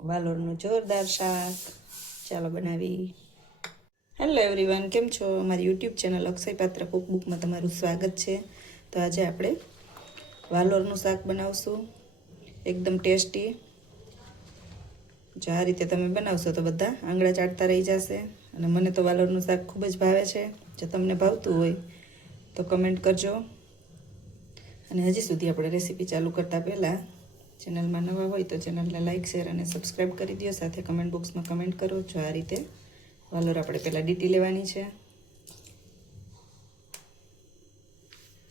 વાલોરનું જોરદાર શાક. ચાલો બનાવી. હેલો એવરીવન કેમ છો? મારી યુટ્યુબ ચેનલ અક્ષય પાત્ર કુકબુકમાં તમારું સ્વાગત છે. તો આજે આપણે વાલોરનું શાક બનાવશું. એકદમ ટેસ્ટી. જો આ રીતે તમે બનાવશો તો બધા આંગળા ચાટતા રહી જશે. અને મને તો વાલોરનું શાક ખૂબ જ ભાવે છે. જો તમને ભાવતું હોય તો કમેન્ટ કરજો. અને હજી સુધી આપણે રેસીપી ચાલુ કરતાં પહેલાં ચેનલમાં નવા હોય તો ચેનલને લાઇક શેર અને સબસ્ક્રાઈબ કરી દો. સાથે કમેન્ટ બોક્સમાં કમેન્ટ કરો જો આ રીતે. વાલોર આપણે પહેલાં ડીટી લેવાની છે.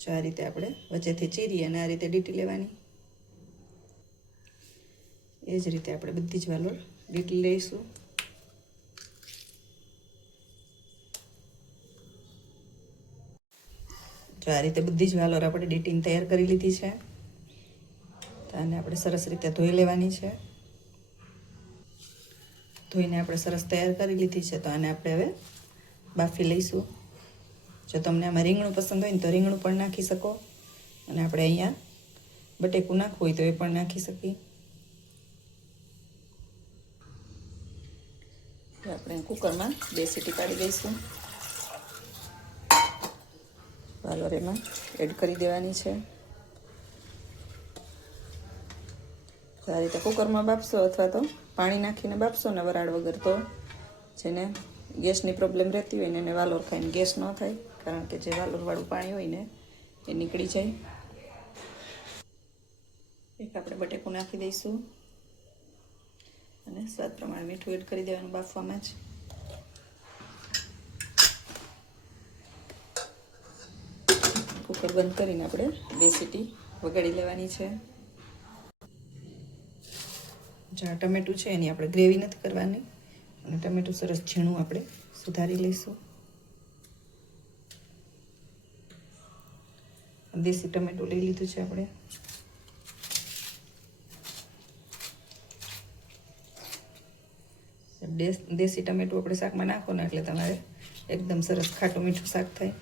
જો આ રીતે આપણે વચ્ચેથી ચીરી અને આ રીતે ડીટી લેવાની. એ જ રીતે આપણે બધી જ વાલોર ડીટી લઈશું. જો આ રીતે બધી જ વાલોર આપણે ડીટીને તૈયાર કરી લીધી છે. તો આને આપણે સરસ રીતે ધોઈ લેવાની છે. ધોઈને આપણે સરસ તૈયાર કરી લીધી છે તો આને આપણે હવે બાફી લઈશું. જો તમને આમાં રીંગણું પસંદ હોય ને તો રીંગણું પણ નાખી શકો. અને આપણે અહીંયા બટેકું નાખવું હોય તો એ પણ નાખી શકીએ. આપણે કુકરમાં બે સીટી કાઢી દઈશું વાલોર એમાં એડ કરી દેવાની છે. આ રીતે કુકરમાં બાફશો અથવા તો પાણી નાખીને બાફશો ને વરાળ વગર તો જેને ગેસની પ્રોબ્લેમ રહેતી હોય ને એને વાલોર ખાઈને ગેસ ન થાય, કારણ કે જે વાલોરવાળું પાણી હોય ને એ નીકળી જાય. એક આપણે બટેકું નાખી દઈશું અને સ્વાદ પ્રમાણે મીઠું એડ કરી દેવાનું બાફવામાં જ. કુકર બંધ કરીને આપણે બે સીટી વગાડી લેવાની છે. જો આ ટમેટું છે, એની આપણે ગ્રેવી નથી કરવાની. અને ટમેટું સરસ ઝીણું આપણે સુધારી લઈશું. દેશી ટમેટું લઈ લીધું છે આપણે. દેશી ટમેટું આપણે શાકમાં નાખો ને એટલે તમારે એકદમ સરસ ખાટું મીઠું શાક થાય.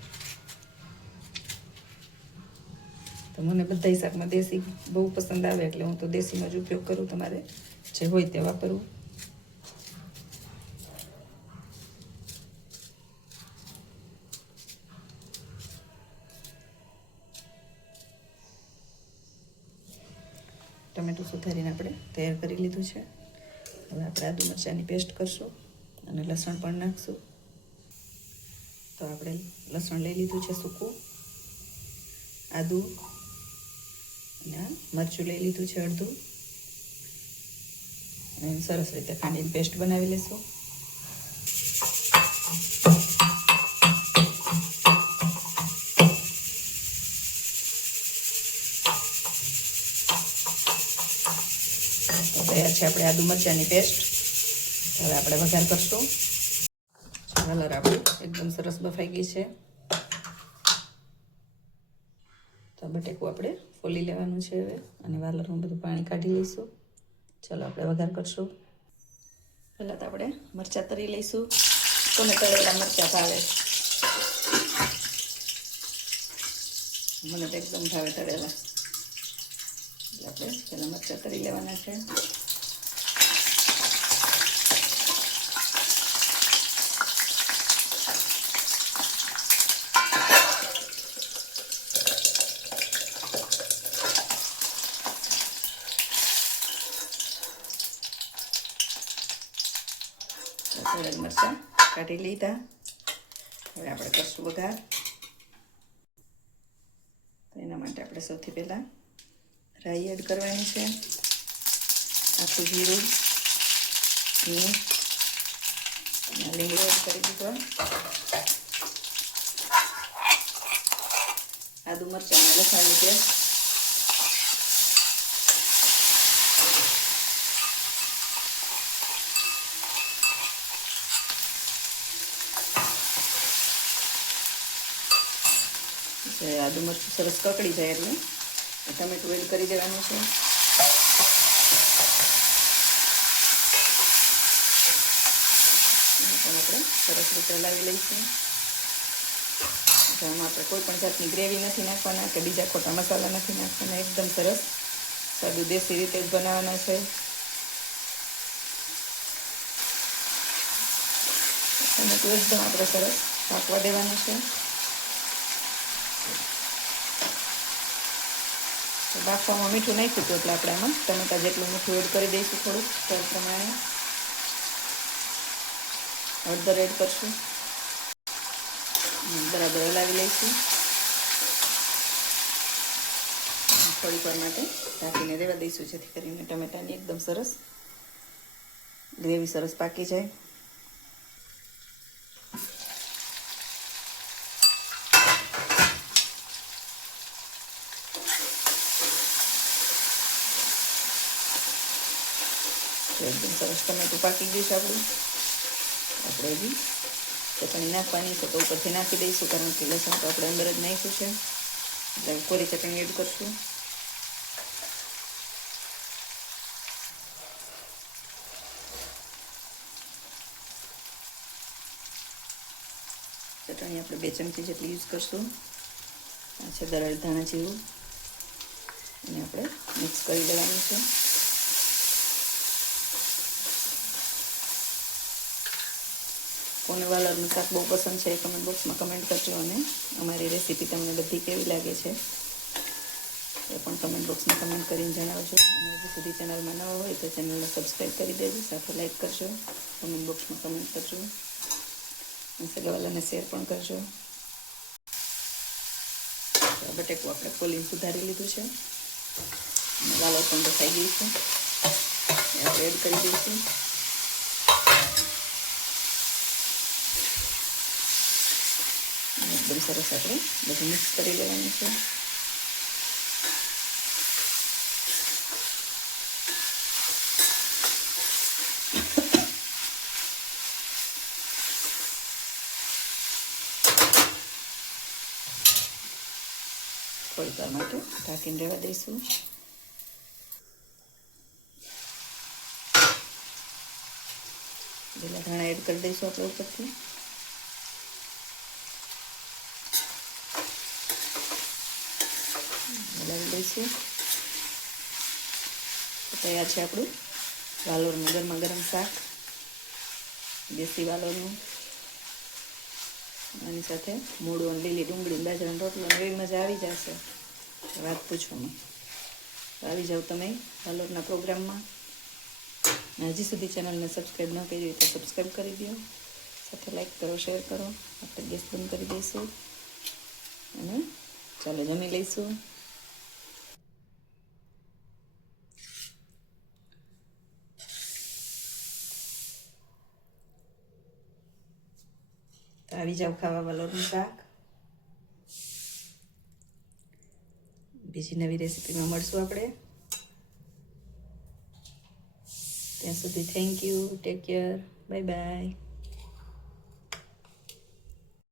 તો મને બધા શાકમાં દેશી બહુ પસંદ આવે એટલે હું તો દેશીમાં જ ઉપયોગ કરું તમારે. જે હોય તે વાપરવું ટમેટું સુધારીને આપણે તૈયાર કરી લીધું છે. હવે આપણે આદુ મરચાંની પેસ્ટ કરશું અને લસણ પણ નાખશું. તો આપણે લસણ લઈ લીધું છે સૂકું. આદુ અને મરચું લઈ લીધું છે અડધું. સરસ રીતે ખાંડીની પેસ્ટ બનાવી લેશું. તૈયાર છે આપણે આદુ મરચાંની પેસ્ટ હવે આપણે વઘાર કરશું. કલર આપણે એકદમ સરસ બફાઈ ગઈ છે. તો બટેકું આપણે ફોલી લેવાનું છે હવે. અને વાલરનું બધું પાણી કાઢી લઈશું. ચાલો, આપણે વઘાર કરશું. પહેલાં તો આપણે મરચાં તરી લઈશું. કોને તળેલા મરચાં ભાવે? મને તો એકદમ ભાવે તળેલા. એટલે આપણે પહેલાં મરચાં તરી લેવાના છે. તળેલ મરચાં કાઢી લીધા હવે આપણે કરશું વઘાર. તો એના માટે આપણે સૌથી પહેલાં રાઈ એડ કરવાની છે. આખું જીરું ઘી લીંગડો એડ કરી દીધો. આદુ મરચાં લસણની પેસ્ટ એટલે આદુ મરચું સરસ કકડી જાય એટલે ટમેટું એડ કરી દેવાનું છે. પણ આપણે સરસ રીતે હલાવી લઈશું. જેમાં આપણે કોઈ પણ જાતની ગ્રેવી નથી નાખવાના કે બીજા ખોટા મસાલા નથી નાખવાના. એકદમ સરસ સાદું દેશી રીતે જ બનાવવાના છે. ટમેટું એકદમ આપણે સરસ પાકવા દેવાનું છે. બાફવામાં મીઠું નાખ્યું હતું એટલે આપણે એમાં ટમેટા જેટલું મીઠું એડ કરી દઈશું થોડુંક સ્વાદ પ્રમાણે હળદર એડ કરશું. બરાબર હલાવી લઈશું. થોડીક વાર માટે ઢાંકીને રહેવા દઈશું, જેથી કરીને ટમેટાની એકદમ સરસ ગ્રેવી સરસ પાકી જાય. એકદમ સરસ ટમેટું પાકી ગયું છે આપણું. આપણે બી ચટણી નાખવાની છે તો ઉપરથી નાખી દઈશું કારણ કે લસણ તો આપણે અંદર જ નાખ્યું છે. એટલે કોરી ચટણી એડ કરશું. ચટણી આપણે બે ચમચી જેટલી યુઝ કરશું. આ છે દરડ ધાણા જેવું અને આપણે મિક્સ કરી દેવાનું છે. કોને વાલરનું શાક બહુ પસંદ છે કમેન્ટ બોક્સમાં કમેન્ટ કરજો અને અમારી રેસીપી તમને બધી કેવી લાગે છે એ પણ કમેન્ટ બોક્સમાં કમેન્ટ કરીને જણાવજો. અને હજુ સુધી ચેનલમાં નવા હોય તો ચેનલને સબસ્ક્રાઈબ કરી દેજો, સાથે લાઈક કરજો કમેન્ટ બોક્સમાં કમેન્ટ કરજો. અને સગાવાલાને શેર પણ કરજો. બટેકું આપણે ખોલીને સુધારી લીધું છે. અને વાલર પણ દેખાઈ ગયું છે આપણે એડ કરી દઈશું. એકદમ સરસ આપણે બધું મિક્સ કરી લેવાનું છે થોડીક વાર માટે ઢાંકીને રહેવા દઈશું લીલા ધાણા એડ કરી દઈશું આપણે ઉપરથી હલાવી તૈયાર છે આપણું વાલોરનું ગરમા ગરમ શાક, દેશી વાલોરનું. આની સાથે મૂળું અને લીલી ડુંગળી બાજરાનો રોટલો, એવી મજા આવી જશે. વાત પૂછવામાં આવી જાઓ તમે વાલોરના પ્રોગ્રામમાં. હજી સુધી ચેનલને સબસ્ક્રાઈબ ન કરી હોય તો સબસ્ક્રાઈબ કરી દો. સાથે લાઈક કરો, શેર કરો. આપણે ગેસ બંધ કરી દઈશું. અને ચાલો જમી લઈશું. આવી જાવ ખાવા વાલોરનું શાક બીજી નવી રેસીપીમાં મળશું આપણે ત્યાં સુધી thank you take care bye bye